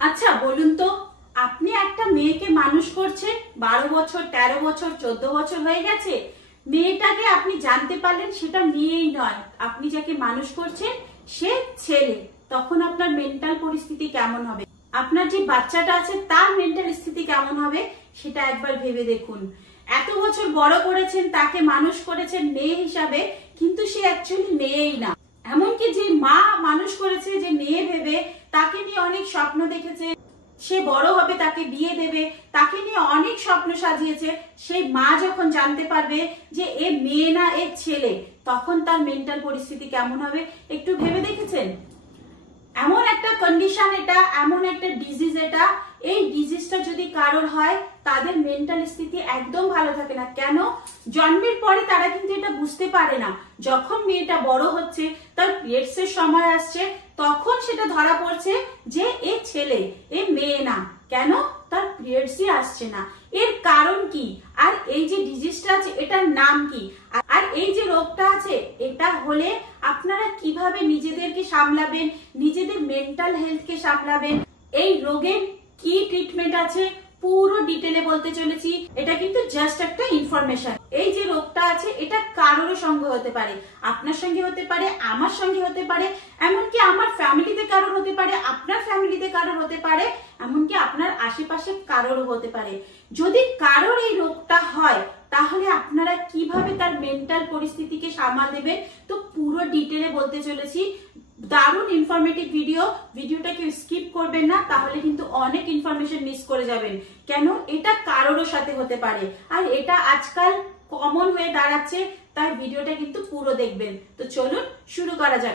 আচ্ছা বলুন তো, আপনি একটা মেয়েকে মানুষ করছেন, 12 বছর 13 বছর 14 বছর হয়ে গেছে, মেয়েটাকে আপনি জানতে পারলেন সেটা মেয়েই নয়, আপনি যাকে মানুষ করছেন সে ছেলে। তখন আপনার মেন্টাল পরিস্থিতি কেমন হবে? আপনার যে বাচ্চাটা আছে তার মেন্টাল স্থিতি কেমন হবে সেটা একবার ভেবে দেখুন। এত বছর বড় করেছেন, তাকে মানুষ করেছেন মেয়ে হিসাবে, কিন্তু সে অ্যাকচুয়ালি মেয়েই না। এমনকি যে মা মানুষ করেছে যে মেয়ে ভেবে, তাকে নিয়ে অনেক স্বপ্ন দেখেছে, সে বড় হবে তাকে বিয়ে দেবে, তাকে নিয়ে অনেক স্বপ্ন সাজিয়েছে, সেই মা যখন জানতে পারবে যে এ মেয়ে না এ ছেলে, তখন তার মেন্টাল পরিস্থিতি কেমন হবে একটু ভেবে দেখেছেন? এমন একটা কন্ডিশন এটা, এমন একটা ডিজিজ এটা, এই ডিজিজটা যদি কারোর হয় তাদের মেন্টাল স্থিতি একদম ভালো থাকে না। কেন? জন্মের পরে তারা কিন্তু এটা বুঝতে পারে না। যখন মেয়েটা বড় হচ্ছে, তার পিরিয়ডসের সময় আসছে, তখন সেটা ধরা পড়ছে যে এ ছেলে, এ মেয়ে না। কেন? তার পিরিয়ডসই আসছে না। এর কারণ কি? আর এই যে ডিজিজটা আছে এটার নাম কি? আর এই যে রোগটা আছে এটা হলে আপনারা কিভাবে নিজেদেরকে সামলাবেন, নিজেদের মেন্টাল হেলথকে সামলাবেন, এই রোগের কি ট্রিটমেন্ট আছে পুরো ডিটেলে বলতে চলেছি। এটা কিন্তু জাস্ট একটা ইনফরমেশন। এই যে রোগটা আছে এটা কারোর সঙ্গে হতে পারে, আপনার সঙ্গে হতে পারে, আমার সঙ্গে হতে পারে, এমনকি আমার ফ্যামিলিতে কারোর হতে পারে, আপনার ফ্যামিলিতে কারোর হতে পারে, এমনকি আপনার আশেপাশে কারোর হতে পারে। যদি কারোর এই রোগটা হয় তাহলে আপনারা কিভাবে তার মেন্টাল পরিস্থিতিকে সামাল দেবেন তো পুরো ডিটেলে বলতে চলেছি। দারুণ ইনফরমেটিভ ভিডিওটাকে স্কিপ করবেন না, তাহলে কিন্তু অনেক ইনফরমেশন মিস করে যাবেন। কেন? এটা কারোর সাথে হতে পারে, আর এটা আজকাল কমন হয়ে দাঁড়াচ্ছে, তাই ভিডিওটা কিন্তু পুরো দেখবেন। তো চলুন শুরু করা যাক।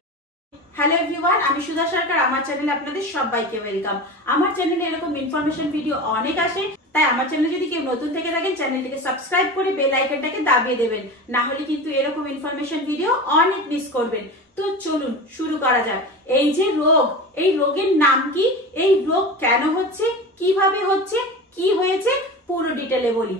হ্যালো এভরিওয়ান, আমি সুধা সরকার, আমার চ্যানেলে আপনাদের সবাইকে ওয়েলকাম। আমার চ্যানেলে এরকম ইনফরমেশন ভিডিও অনেক আসে, তাই আমার চ্যানেলে যদি কেউ নতুন থেকে থাকেন চ্যানেলটিকে সাবস্ক্রাইব করে বেল আইকনটাকে দাবিয়ে দেবেন, না হলে কিন্তু এরকম ইনফরমেশন ভিডিও অনেক মিস করবেন। তো চলুন শুরু করা যাক। এই যে রোগ, এই রোগের নাম কি, এই রোগ কেন হচ্ছে, কিভাবে হচ্ছে, কি হয়েছে পুরো ডিটেলে বলি।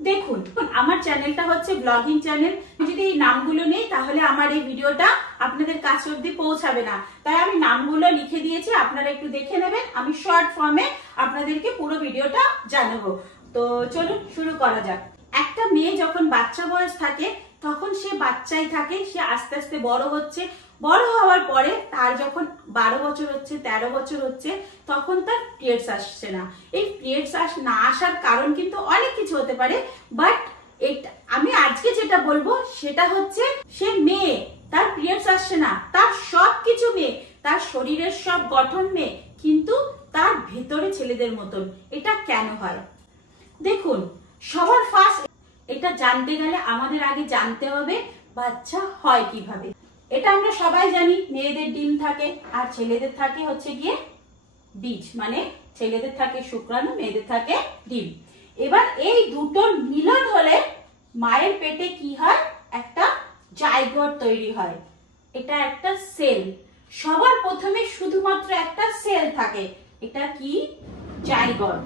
দেখুন, আমার চ্যানেলটা হচ্ছে ব্লগিং চ্যানেল। যদি এই নামগুলো নেই তাহলে আমার এই ভিডিওটা আপনাদের কাছে অব্দি পৌঁছাবে না, তাই আমি নামগুলো লিখে দিয়েছি, আপনারা একটু দেখে নেবেন। আমি শর্ট ফর্মে আপনাদেরকে পুরো ভিডিওটা জানাবো। তো চলুন শুরু করা যাক। একটা মেয়ে যখন বাচ্চা বয়স থাকে তখন সে বাচ্চাই থাকে, সে আস্তে আস্তে বড় হচ্ছে। বড় হওয়ার পরে তার যখন 12 বছর হচ্ছে, 13 বছর হচ্ছে, তখন তার পিরিয়ডস আসছে না। এই পিরিয়ডস না আসার কারণ কিন্তু অনেক কিছু হতে পারে, বাট আমি আজকে যেটা বলবো সেটা হচ্ছে সে মেয়ে, তার পিরিয়ডস আসছে না, তার সব কিছু মেয়ে, তার শরীরের সব গঠন মেয়ে, কিন্তু তার ভেতরে ছেলেদের মতন। এটা কেন হয়? দেখুন, সবার ফার্স্ট এটা জানতে গেলে আমাদের আগে জানতে হবে বাচ্চা হয় কিভাবে। এটা আমরা সবাই জানি, মেয়েদের ডিম থাকে আর ছেলেদের থাকে হচ্ছে গিয়ে বীজ, মানে ছেলেদের থাকে শুক্রাণু, মেয়েদের থাকে ডিম। এবার এই দুটোর মিলন হলে মায়ের পেটে কি হয়? একটা জাইগোট তৈরি হয়। এটা একটা সেল। সবার প্রথমে শুধুমাত্র একটা সেল থাকে, এটা কি? জাইগোট।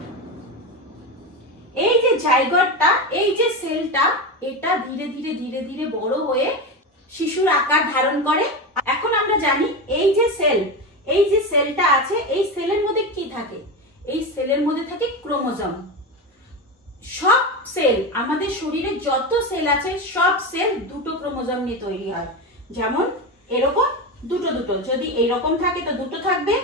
এই যে জাইগোটটা, এই যে সেলটা, এটা ধীরে ধীরে ধীরে ধীরে বড় হয়ে শিশুর আকার ধারণ করে। এখন আমরা জানি এই যে সেল, এই যে সেলটা আছে, এই সেলের মধ্যে কি থাকে? এই সেলের মধ্যে থাকে ক্রোমোজোম। সব সেল, আমাদের শরীরে যত সেল আছে সব সেল দুটো ক্রোমোজোম নিয়ে তৈরি হয়। যেমন এরকম দুটো দুটো, যদি এরকম থাকে তো দুটো থাকবে,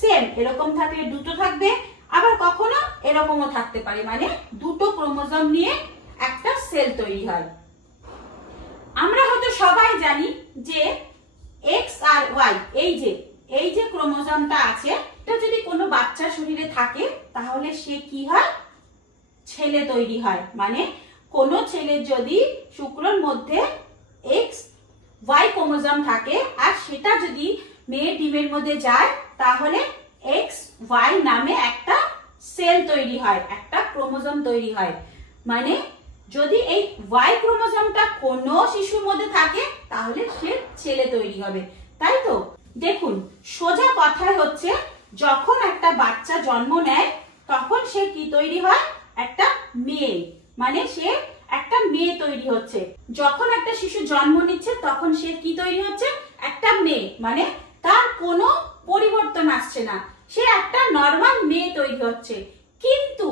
সেম এরকম থাকলে দুটো থাকবে, আবার কখনো এরকমও থাকতে পারে, মানে দুটো ক্রোমোজোম নিয়ে একটা সেল তৈরি হয়। আমরা হয়তো সবাই জানি যে এক্স আর ওয়াই, এই যে ক্রোমোজোমটা আছে, এটা যদি কোনো বাচ্চার শরীরে থাকে তাহলে সে কি হয়? ছেলে তৈরি হয়। মানে কোনো ছেলের যদি শুক্রর মধ্যে এক্স ওয়াই ক্রোমোজোম থাকে আর সেটা যদি মেয়ে ডিমের মধ্যে যায় তাহলে এক্স ওয়াই নামে একটা সেল তৈরি হয়, একটা ক্রোমোজোম তৈরি হয়। মানে যদি এই ওয়াই ক্রোমোজোমটা কোনো শিশুর মধ্যে থাকে তাহলে সে ছেলে তৈরি হবে, তাই তো? দেখুন, সোজা কথায় হচ্ছে যখন একটা বাচ্চা জন্ম নেয় তখন সে কি তৈরি হয়? একটা মেয়ে, মানে সে একটা মেয়ে তৈরি হচ্ছে। যখন একটা শিশু জন্ম নিচ্ছে তখন সে কি তৈরি হচ্ছে? একটা মেয়ে, মানে তার কোনো পরিবর্তন আসছে না, সে একটা নর্মাল মেয়ে তৈরি হচ্ছে। কিন্তু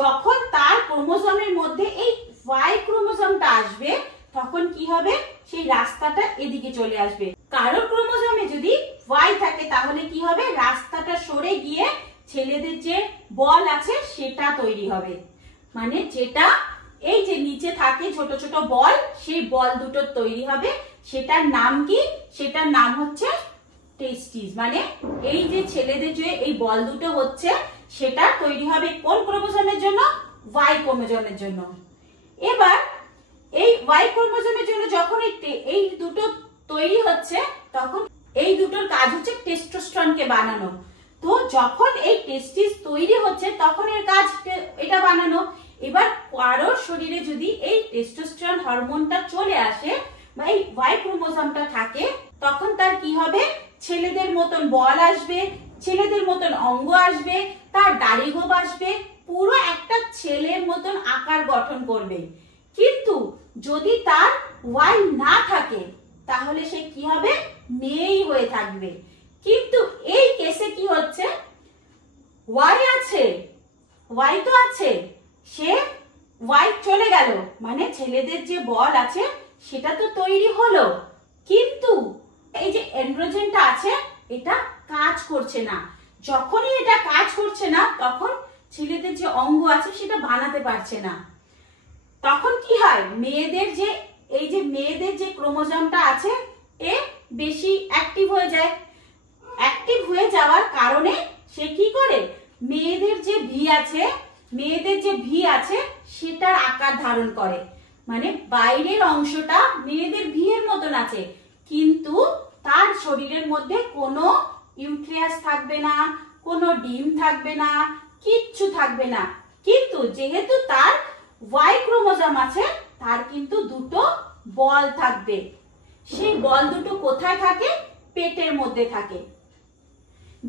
যখন তার ক্রোমোজোমের মধ্যে এই ওয়াই ক্রোমোজোমটা আসবে তখন কি হবে, সেই রাস্তাটা এদিকে চলে আসবে। কারোর ক্রোমোজোমে যদি ওয়াই থাকে তাহলে কি হবে, রাস্তাটা সরে গিয়ে ছেলেদের যে বল আছে সেটা তৈরি হবে। মানে যেটা এই যে নিচে থাকে ছোট ছোট বল, সেই বল দুটো তৈরি হবে। সেটার নাম কি, সেটার নাম হচ্ছে টেস্টিস। মানে এই যে ছেলেদের যে এই বল দুটো হচ্ছে সেটা তৈরি হবে কোন ক্রোমোজোমের জন্য, ওয়াই ক্রোমোজোমের জন্য। এবার এই ওয়াই ক্রোমোজোমের জন্য যখন এই দুটো তৈরি হচ্ছে তখন এই দুটোর কাজ হচ্ছে টেস্টোস্টেরনকে বানানো। তো যখন এই টেস্টিস তৈরি হচ্ছে তখন এর কাজ এটা বানানো। এবার কারোর শরীরে যদি এই টেস্টোস্টেরন হরমোনটা চলে আসে বা এই ওয়াই ক্রোমোজোমটা থাকে তখন তার কি হবে, ছেলেদের মতন বল আসবে, ছেলেদের মতন অঙ্গ আসবে, তার দাড়ি গোঁফ আসবে, পুরো একটা ছেলের মতন আকার গঠন করবে। কিন্তু যদি তার ওয়াই না থাকে তাহলে সে কি হবে, মেয়েই হয়ে থাকবে। কিন্তু এই কেসে কি হচ্ছে, ওয়াই আছে, ওয়াই তো আছে, সে ওয়াই চলে গেল, মানে ছেলেদের যে বল আছে সেটা তো তৈরি হলো, কিন্তু এই যে এন্ড্রোজেনটা আছে এটা কাজ করছে না। যখনই এটা কাজ করছে না তখন ছেলেদের যে অঙ্গ আছে সেটা বানাতে পারছে না। তখন কি হয়, মেয়েদের যে এই যে মেয়েদের যে ক্রোমোজোমটা আছে এ বেশি অ্যাক্টিভ হয়ে যায়। অ্যাক্টিভ হয়ে যাওয়ার কারণে সে কি করে, মেয়েদের যে ভি আছে সেটার আকার ধারণ করে। মানে বাইরের অংশটা মেয়েদের ভি এর মতন আছে, কিন্তু তার শরীরের মধ্যে কোনো ইউট্রিয়াস থাকবে না, কোনো ডিম থাকবে না, কিচ্ছু থাকবে না। কিন্তু যেহেতু তার ওয়াই ক্রোমোজোম আছে তার কিন্তু দুটো বল থাকবে। সেই বল দুটো কোথায় থাকে, পেটের মধ্যে থাকে।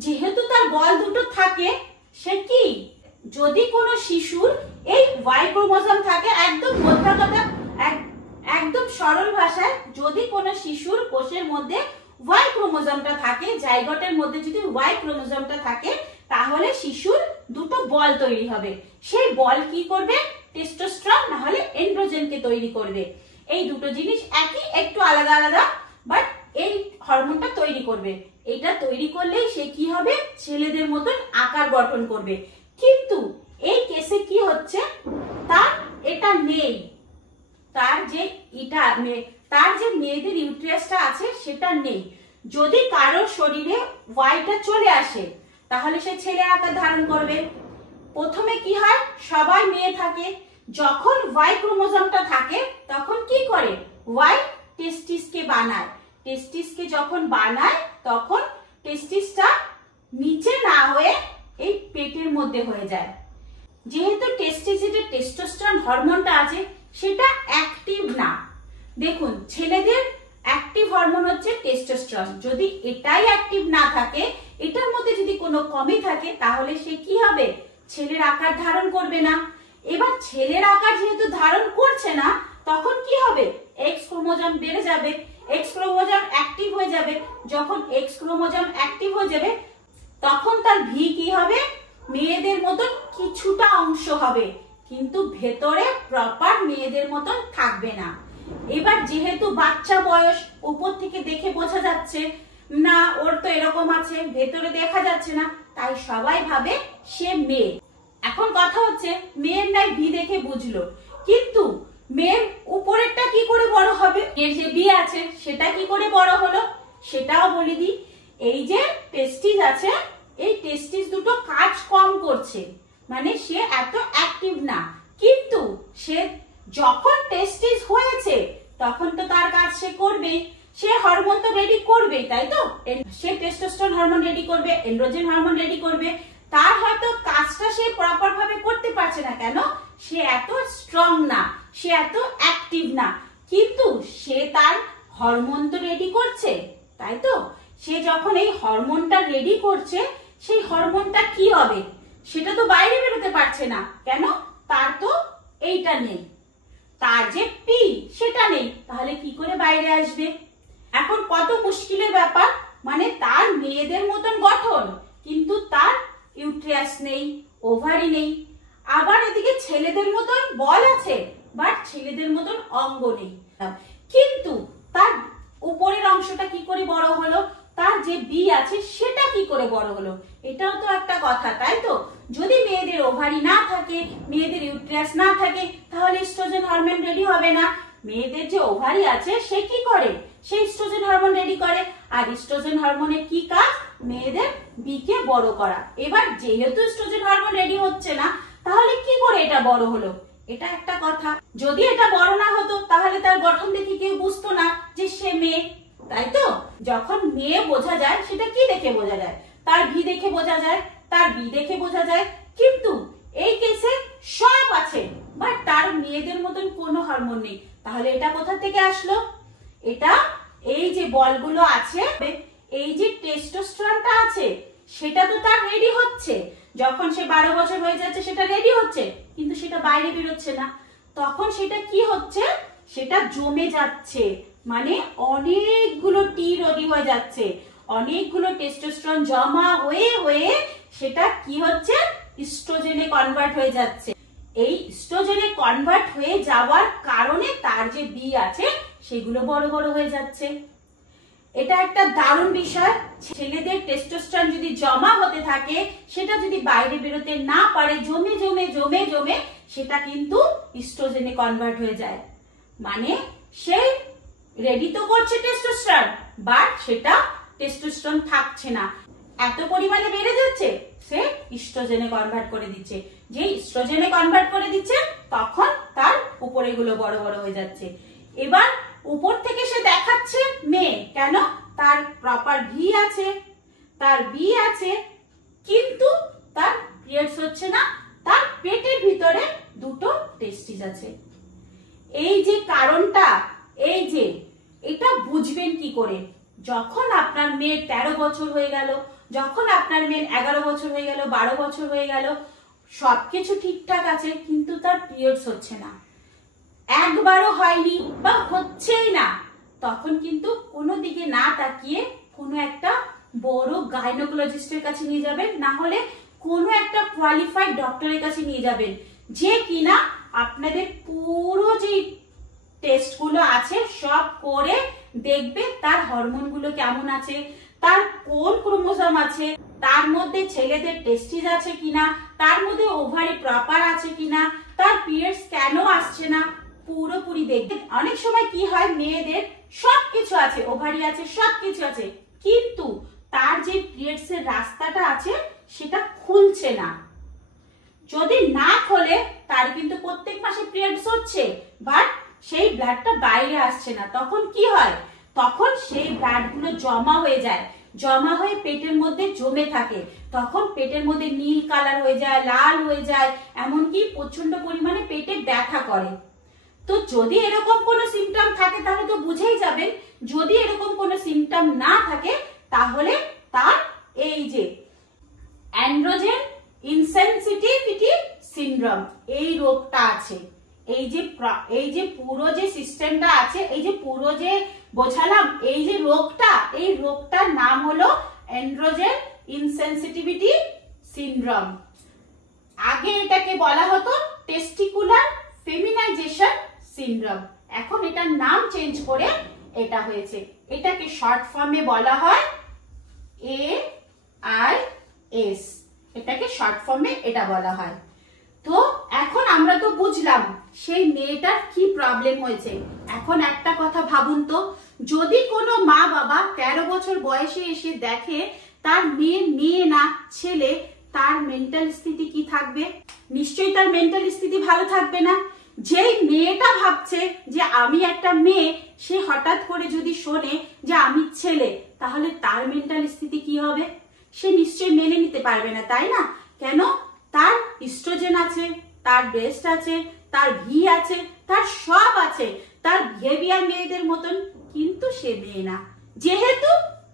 যেহেতু তার বল দুটো থাকে, সে কি, যদি কোনো শিশুর এই ওয়াই ক্রোমোজোম থাকে, একদম মোদ্দা কথা, একদম সরল ভাষায়, যদি কোনো শিশুর কোষের মধ্যে ওয়াই ক্রোমোজোমটা থাকে, জাইগোটের মধ্যে যদি ওয়াই ক্রোমোজোমটা থাকে তাহলে শিশুর দুটো বল তৈরি হবে। সেই বল কি করবে, টেস্টোস্টেরন না হলে এন্ড্রোজেনকে তৈরি করবে। এই দুটো জিনিস একই, একটু আলাদা আলাদা, বাট এই হরমোনটা তৈরি করবে। এটা তৈরি করলেই সে কি হবে, ছেলেদের মতন আকার গঠন করবে। কিন্তু এই কেসে কি হচ্ছে, তার এটা নেই, তার যে মেয়েদের ইউট্রাসটা আছে সেটা নেই। যদি কারোর শরীরে ওয়াইটা চলে আসে তাহলে সে ছেলে আকার ধারণ করবে। প্রথমে কি হয়, সবাই মেয়ে থাকে, যখন ওয়াই ক্রোমোজোমটা থাকে তখন কি করে, ওয়াই টেস্টিসকে বানায়। টেস্টিসকে যখন বানায় তখন টেস্টিসটা নিচে না হয়ে এই পেটের মধ্যে হয়ে যায়। যেহেতু টেস্টিসে টেস্টোস্টেরন হরমোনটা আছে সেটা অ্যাক্টিভ না। দেখুন, ছেলেদের অ্যাক্টিভ হরমোন হচ্ছে টেস্টোস্টেরন। যদি এটাই অ্যাক্টিভ না থাকে, এটার মধ্যে যদি কোনো কমি থাকে তাহলে সে কি হবে, ছেলের আকার ধারণ করবে না। এবার ছেলের আকার যেহেতু ধারণ করছে না তখন কি হবে, এক্স ক্রোমোজোম বেড়ে যাবে, এক্স ক্রোমোজোম অ্যাক্টিভ হয়ে যাবে। যখন এক্স ক্রোমোজোম অ্যাক্টিভ হয়ে যাবে তখন তার ভি কি হবে, মেয়েদের মতন কিছুটা অংশ হবে, কিন্তু ভেতরে প্রপার মেয়েদের মতন থাকবে না। এবার যেহেতু বাচ্চা বয়স, উপর থেকে দেখে বোঝা যাচ্ছে না ওর তো এরকম আছে, ভেতরে দেখা যাচ্ছে না, তাই সবাই ভাবে সে মেয়ে। এখন কথা হচ্ছে, মেয়ের নাই ভি দেখে বুঝলো, কিন্তু মেয়ের উপরেরটা কি করে বড় হবে, এর যে ভি আছে সেটা কি করে বড় হলো সেটাও বলে দিই। এই যে টেস্টিস আছে, এই টেস্টিস দুটো কাজ কম করছে, মানে সে এত অ্যাক্টিভ না। কিন্তু সে যখন টেস্টিস হয়েছে তখন তো তার কাজ সে করবেই, সে হরমোন তো রেডি করবেই, তাই তো, সে টেস্টোস্টেরন হরমোন রেডি করবে, এন্ড্রোজেন হরমোন রেডি করবে। তার হয়তো কাজটা সে প্রপার ভাবে করতে পারছে না, কেন, সে এত স্ট্রং না, সে এত অ্যাক্টিভ না, কিন্তু সে তার হরমোন তো রেডি করছে, তাই তো। সে যখন এই হরমোনটা রেডি করছে, সেই হরমোনটা কি হবে, সেটা তো বাইরে বেরোতে পারছে না, কেন, তার তো এইটা নেই, তার যে পি সেটা নেই, তাহলে কি করে বাইরে আসবে। এখন কত মুশকিলের ব্যাপার, মানে তার মেয়েদের মতন গঠন কিন্তু তার ইউট্রাস নেই, ওভারি নেই। আবার এদিকে ছেলেদের মতন বল আছে, বাট ছেলেদের মতন অঙ্গ নেই। কিন্তু তার উপরের অংশটা কি করে বড় হলো, তার যে বি আছে সেটা কি করে বড় হলো, এটাও তো একটা কথা, তাই তো? যদি মেয়েদের ওভারি না থাকে, মেয়েদের ইউট্রাস না থাকে, তাহলে ইস্ট্রোজেন হরমোন রেডি হবে না। মেয়েদের যে ওভারি আছে সে কি করে, সে ইস্ট্রোজেন হরমোন রেডি করে। আর ইস্ট্রোজেন হরমোনের কি কাজ, মেয়েদের বি কে বড় করা। এবার যেহেতু ইস্ট্রোজেন হরমোন রেডি হচ্ছে না, তাহলে কি করে এটা বড় হলো, এটা একটা কথা। যদি এটা বড় না হতো তাহলে তার গঠন দেখে কেউ বুঝতো না যে সে মেয়ে, তাই তো? যখন মেয়ে বোঝা যায় সেটা কি দেখে বোঝা যায়, তার ভি দেখে বোঝা যায়, তার বি দেখে বোঝা যায়। কিন্তু এই কেসে সব আছে, বাট তার মেয়েদের মতন কোনো হরমোন নেই। তাহলে এটা কোথা থেকে আসলো? এটা এই যে বলগুলো আছে, এই যে টেস্টোস্টেরনটা আছে সেটা তো তার রেডি হচ্ছে। যখন সে 12 বছর হয়ে যাচ্ছে সেটা রেডি হচ্ছে, কিন্তু সেটা বাইরে বেরোচ্ছে না। তখন সেটা কি হচ্ছে, সেটা জমে যাচ্ছে, মানে অনেকগুলো টি রেডি হয়ে যাচ্ছে, অনেকগুলো টেস্টোস্টেরন জমা হয়ে হয়ে সেটা কি হচ্ছে, ইস্ট্রোজেনে কনভার্ট হয়ে যাচ্ছে। এই ইস্ট্রোজেনে কনভার্ট হয়ে যাওয়ার কারণে তার যে বি আছে সেগুলো বড় বড় হয়ে যাচ্ছে। এটা একটা দারুণ বিষয়। ছেলেদের টেস্টোস্টেরন যদি জমা হতে থাকে, সেটা যদি বাইরে বেরোতে না পারে, জমে জমে জমে জমে সেটা কিন্তু ইস্ট্রোজেনে কনভার্ট হয়ে যায়। মানে সে রেডি তো করছে টেস্টোস্টেরন, বাট সেটা টেস্টোস্টেরন থাকছে না, এত পরিমাণে বেড়ে যাচ্ছে, সে ইস্ট্রোজেনে কনভার্ট করে দিচ্ছে। যে ইস্ট্রোজেনে কনভার্ট করে দিচ্ছে তখন তার উপরে গুলো বড় বড় হয়ে যাচ্ছে। এবার উপর থেকে সে দেখাচ্ছে মেয়ে, কেন? তার প্রপার ভি আছে, তার বি আছে, কিন্তু তার পিরিয়ডস হচ্ছে না, তার পেটের ভিতরে দুটো টেস্টিস আছে। এই যে কারণটা, এই যে এটা বুঝবেন কি করে, যখন আপনার মেয়ের 13 বছর হয়ে গেল, যখন আপনার মেয়ের 11 বছর হয়ে গেল, 12 বছর হয়ে গেল, সবকিছু ঠিকঠাক আছে, কিন্তু তার পিরিয়ডস হচ্ছে না, একবারও হয়নি বা হচ্ছেই না, তখন কিন্তু কোনো দিকে না তাকিয়ে কোনো একটা বড় গাইনোকোলজিস্টের কাছে নিয়ে যাবেন, না হলে কোনো একটা কোয়ালিফাইড ডক্টরের কাছে নিয়ে যাবেন, যে কিনা আপনাদের পুরো যে টেস্ট গুলো আছে সব করে দেখবে তার হরমোন গুলো কেমন আছে, তার কোন ক্রোমোসোম আছে, তার মধ্যে ছেলেদের টেস্টিস আছে কিনা, তার মধ্যে ওভারি প্রপার আছে কিনা, তার পিরিয়ডস কেন আসছে না, পুরোপুরি দেখবে। অনেক সময় কি হয়, মেয়েদের সবকিছু আছে, ওভারি আছে, সবকিছু আছে, কিন্তু তার যে পিরিয়ডস এর রাস্তাটা আছে সেটা খুলছে না। যদি না খোলে তার কিন্তু প্রত্যেক মাসে পিরিয়ডস হচ্ছে, বাট সেই ব্লাডটা বাইরে আসছে না। তখন কি হয়, তখন সেই ব্লাড গুলো জমা হয়ে যায়, জমা হয়ে পেটের মধ্যে জমে থাকে, তখন পেটের মধ্যে নীল কালার হয়ে যায়, লাল হয়ে যায়, এমনকি প্রচন্ড পরিমাণে পেটে ব্যথা করে। তো যদি এরকম কোনো সিমটম থাকে তাহলে তো বুঝেই যাবেন। যদি এরকম কোনো সিমটম না থাকে তাহলে তার এই যে অ্যান্ড্রোজেন ইনসেনসিটিভিটি সিনড্রোম এই রোগটা আছে। এই যে পুরো যে সিস্টেমটা আছে, এই যে পুরো যে বোঝালাম, এই যে রোগটা, এই রোগটার নাম হলো অ্যান্ড্রোজেন ইনসেনসিটিভিটি সিনড্রোম। আগে এটাকে বলা হতো টেস্টিকুলার ফেমিনাইজেশন সিনড্রোম, এখন এটার নাম চেঞ্জ করে এটা হয়েছে। এটাকে শর্ট ফর্মে বলা হয় AIS, এটাকে শর্ট ফর্মে এটা বলা হয়। তো এখন আমরা তো বুঝলাম সেই মেয়েটার কি প্রবলেম হয়েছে। এখন একটা কথা ভাবুন তো, যদি কোনো মা বাবা 13 বছর বয়সে এসে দেখে তার মেয়ে না ছেলে, তার মেন্টাল স্থিতি কি থাকবে? নিশ্চয়ই তার মেন্টাল স্থিতি ভালো থাকবে না। যেই মেয়েটা ভাবছে যে আমি একটা মেয়ে, সে হঠাৎ করে যদি শোনে যে আমি ছেলে, তাহলে তার মেন্টাল স্থিতি কি হবে? সে নিশ্চয়ই মেনে নিতে পারবে না, তাই না? কেন? তার ইস্ট্রোজেন আছে, তার ব্রেস্ট আছে, তার ভি আছে, তার সব আছে, তার বিহেভিয়ার মেয়েদের মতন, কিন্তু সে মেয়ে না, যেহেতু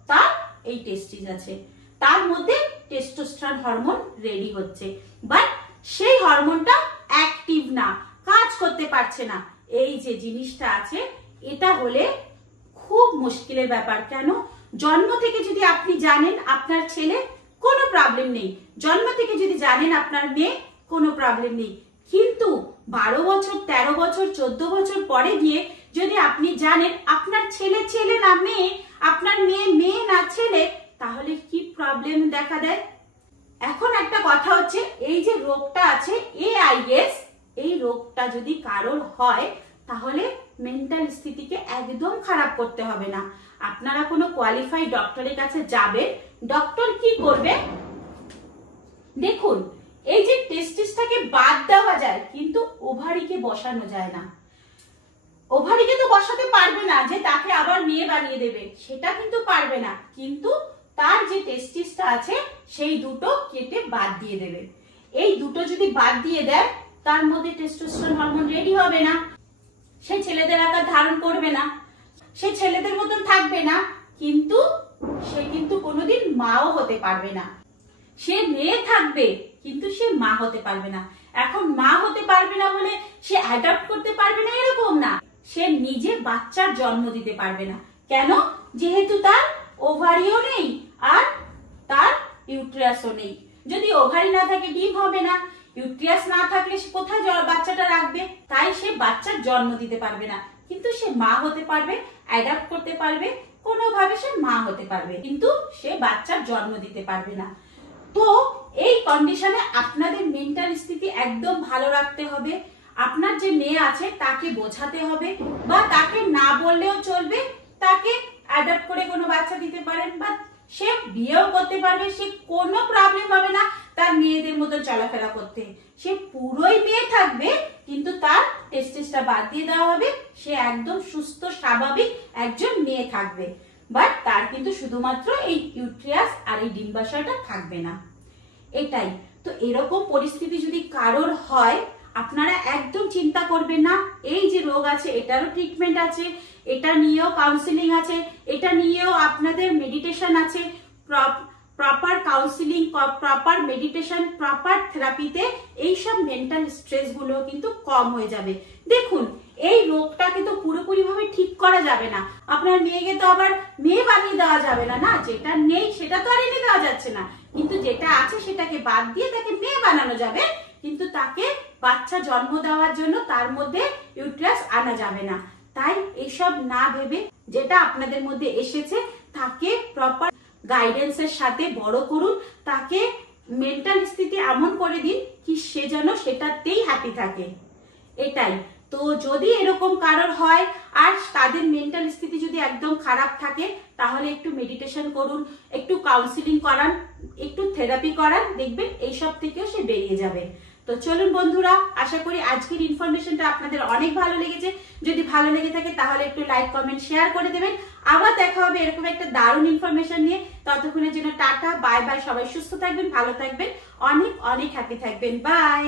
তার এই টেস্টিস আছে, তার মধ্যে টেস্টোস্টেরন হরমোন রেডি হচ্ছে, বাট সেই হরমোনটা অ্যাক্টিভ না, কাজ করতে পারছে না। এই যে জিনিসটা আছে, এটা হলে খুব মুশকিলের ব্যাপার। কেন? জন্ম থেকে যদি আপনি জানেন আপনার ছেলে, কোনো প্রবলেম নেই। জন্ম থেকে যদি জানেন আপনার মেয়ে, কোনো প্রবলেম নেই। কিন্তু 12 বছর, 13 বছর, 14 বছর পরে গিয়ে যদি আপনি জানেন আপনার ছেলে ছেলে না মেয়ে, আপনার মেয়ে মেয়ে না ছেলে, তাহলে কি প্রবলেম দেখা দেয়। এখন একটা কথা হচ্ছে, এই যে রোগটা আছে AIS, এই রোগটা যদি কারোর হয় তাহলে মেন্টাল স্থিতিকে একদম খারাপ করতে হবে না। আপনারা কোনো কোয়ালিফাইড ডক্টরের কাছে যাবেন। ডক্টর কি করবে দেখুন, এই যে টেস্টিসটাকে বাদ দেওয়া যায় কিন্তু ওভারিকে বসানো যায় না। ওভারিকে তো বসাতে পারবে না যে তাকে আবার মেয়ে বানিয়ে দেবে, সেটা কিন্তু পারবে না। কিন্তু তার যে টেস্টিসটা আছে সেই দুটো কেটে বাদ দিয়ে দেবে। এই দুটো যদি বাদ দিয়ে দেয় তার মধ্যে টেস্টোস্টেরন হরমোন রেডি হবে না, সে ছেলেদের আকার ধারণ করবে না, সে ছেলেদের মতন থাকবে না, কিন্তু সে কিন্তু কোনোদিন মাও হতে পারবে না। সে মেয়ে থাকবে কিন্তু সে মা হতে পারবে না। এখন মা হতে পারবে না বলে সে অ্যাডপ্ট করতে পারবে না এরকম না, সে নিজে বাচ্চার জন্ম দিতে পারবে না। কেন? যেহেতু তার ওভারিও নেই আর তার ইউটেরাসও নেই। যদি ওভারি না থাকে ডিম হবে না, ইউটেরাস না থাকলে সে কোথায় বাচ্চাটা রাখবে? তাই সে বাচ্চার জন্ম দিতে পারবে না, কিন্তু সে মা হতে পারবে, অ্যাডপ্ট করতে পারবে, কোনোভাবে সে মা হতে পারবে, কিন্তু সে বাচ্চার জন্ম দিতে পারবে না। তো এই কন্ডিশনে আপনাদের মেন্টাল স্থিতি একদম ভালো রাখতে হবে। আপনার যে মেয়ে আছে তাকে বোঝাতে হবে, বা তাকে না বললেও চলবে, তাকে অ্যাডপ্ট করে কোনো বাচ্চা দিতে পারেন, বা সে বিয়েও করতে পারবে, সে কোনো প্রবলেম হবে না তার মেয়েদের মতো চলাফেরা করতে। সে পুরোই মেয়ে থাকবে কিন্তু তার টেস্টিসটা বাদ দিয়ে দেওয়া হবে, সে একদম সুস্থ স্বাভাবিক একজন মেয়ে থাকবে। বাট তার কিন্তু শুধুমাত্র এই ইউটেরাস আর এই ডিম্বাশয়টা থাকবে না। এটাই তো। এরকম পরিস্থিতি যদি কারোর হয় আপনারা একদম চিন্তা করবেন না। এই যে রোগ আছে এটারও ট্রিটমেন্ট আছে, এটা নিয়েও কাউন্সিলিং আছে, এটা নিয়েও আপনাদের মেডিটেশন আছে। Proper counselling, proper meditation, proper থেরাপিতে এইসব মেন্টাল স্ট্রেস গুলো কিন্তু কম হয়ে যাবে। দেখুন, এই রোগটাকে তো পুরোপুরি ভাবে ঠিক করা যাবে না। আপনার মেয়েকে তো আবার মেয়ে বানিয়ে দেওয়া যাবে না, না? যেটা নেই সেটা তো আর এনে দেওয়া যাচ্ছে না, কিন্তু যেটা আছে সেটাকে বাদ দিয়ে তাকে মেয়ে বানানো যাবে, কিন্তু তাকে বাচ্চা জন্ম দেওয়ার জন্য তার মধ্যে ইউটেরাস আনা যাবে না। তাই এসব না ভেবে যেটা আপনাদের মধ্যে এসেছে তাকে প্রপার গাইডেন্সের সাথে বড় করুন, তাকে মেন্টাল স্থিতি এমন করে দিন কি সে যেন সেটাতেই হ্যাপি থাকে। এটাই তো। যদি এরকম কারোর হয় আর তাদের মেন্টাল স্থিতি যদি একদম খারাপ থাকে তাহলে একটু মেডিটেশন করুন, একটু কাউন্সিলিং করান, একটু থেরাপি করান, দেখবেন এইসব থেকেও সে বেরিয়ে যাবে। তো চলুন বন্ধুরা, আশা করি আজকের ইনফরমেশনটা আপনাদের অনেক ভালো লেগেছে। যদি ভালো লেগে থাকে তাহলে একটু লাইক, কমেন্ট, শেয়ার করে দেবেন। আবার দেখা হবে এরকম একটা দারুণ ইনফরমেশন নিয়ে। ততক্ষণের জন্য টাটা, বাই বাই। সবাই সুস্থ থাকবেন, ভালো থাকবেন, অনেক অনেক হ্যাপি থাকবেন। বাই।